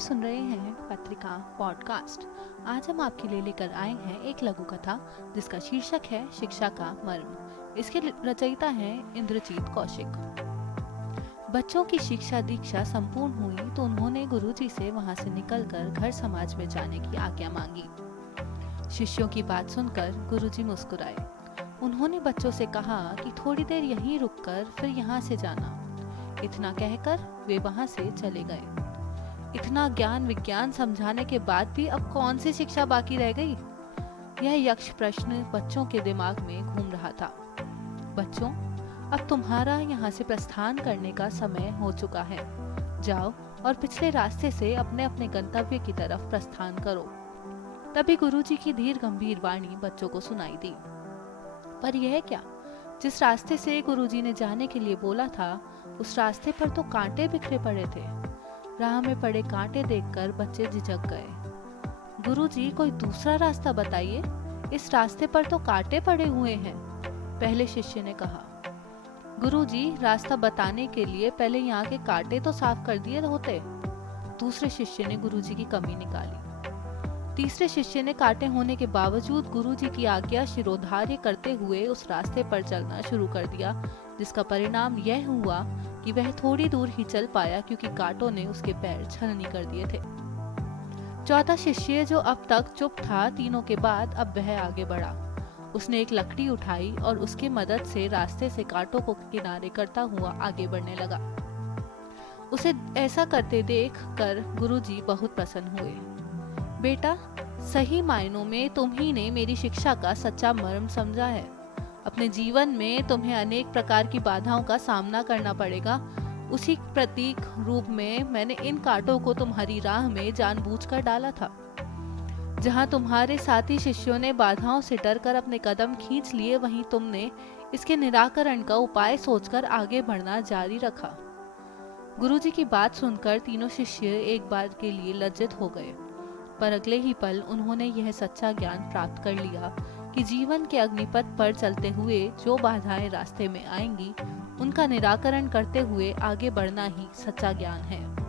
सुन रहे हैं पत्रिका पॉडकास्ट। आज हम आपके लिए लेकर आए हैं एक लघु कथा जिसका शीर्षक है शिक्षा का मर्म। इसके रचयिता हैं इंद्रजीत कौशिक। बच्चों की शिक्षा दीक्षा संपूर्ण हुई तो उन्होंने गुरुजी से वहां से निकलकर घर समाज में जाने की आज्ञा मांगी। शिष्यों की बात सुनकर गुरुजी मुस्कुराए। उन्होंने बच्चों से कहा कि थोड़ी देर यहीं रुककर फिर यहाँ से जाना। इतना कहकर वे वहां से चले गए। इतना ज्ञान विज्ञान समझाने के बाद भी अब कौन सी शिक्षा बाकी रह गई? यह यक्ष प्रश्न बच्चों के दिमाग में घूम रहा था। बच्चों, अब तुम्हारा यहाँ से प्रस्थान करने का समय हो चुका है। जाओ और पिछले रास्ते से अपने अपने गंतव्य की तरफ प्रस्थान करो। तभी गुरुजी की धीर गंभीर वाणी बच्चों को सुनाई दी। पर यह क्या? जिस रास्ते से गुरुजी ने जाने के लिए बोला था, उस रास्ते पर तो कांटे बिखरे पड़े थे। राह में पड़े कांटे देखकर बच्चे झिझक गए। गुरुजी, कोई दूसरा रास्ता बताइए, इस रास्ते पर तो कांटे पड़े हुए हैं। पहले शिष्य ने कहा। गुरुजी, रास्ता बताने के लिए पहले यहाँ के कांटे तो साफ कर दिए होते। दूसरे शिष्य ने गुरुजी की कमी निकाली। तीसरे शिष्य ने कांटे होने के बावजूद गुरुजी की आज्ञा शिरोधार्य करते हुए उस रास्ते पर चलना शुरू कर दिया, जिसका परिणाम यह हुआ कि वह थोड़ी दूर ही चल पाया क्योंकि कांटों ने उसके पैर छलनी कर दिए थे। चौथा शिष्य, जो अब तक चुप था, तीनों के बाद अब वह आगे बढ़ा। उसने एक लकड़ी उठाई और उसकी मदद से रास्ते से कांटों को किनारे करता हुआ आगे बढ़ने लगा। उसे ऐसा करते देख कर गुरुजी बहुत प्रसन्न हुए। बेटा, सही मायनों में तुम ही ने मेरी शिक्षा का सच्चा मर्म समझा है। अपने जीवन में तुम्हें अनेक प्रकार की बाधाओं का सामना करना पड़ेगा। उसी प्रतीक रूप में मैंने इन कांटों को तुम्हारी राह में जानबूझकर डाला था। जहां तुम्हारे साथी शिष्यों ने बाधाओं से डरकर अपने कदम खींच लिए, वहीं तुमने इसके निराकरण का उपाय सोचकर आगे बढ़ना जारी रखा। गुरुजी की बात सुनकर तीनों शिष्य एक बार के लिए लज्जित हो गए, पर अगले ही पल उन्होंने यह सच्चा ज्ञान प्राप्त कर लिया कि जीवन के अग्निपथ पर चलते हुए जो बाधाएं रास्ते में आएंगी, उनका निराकरण करते हुए आगे बढ़ना ही सच्चा ज्ञान है।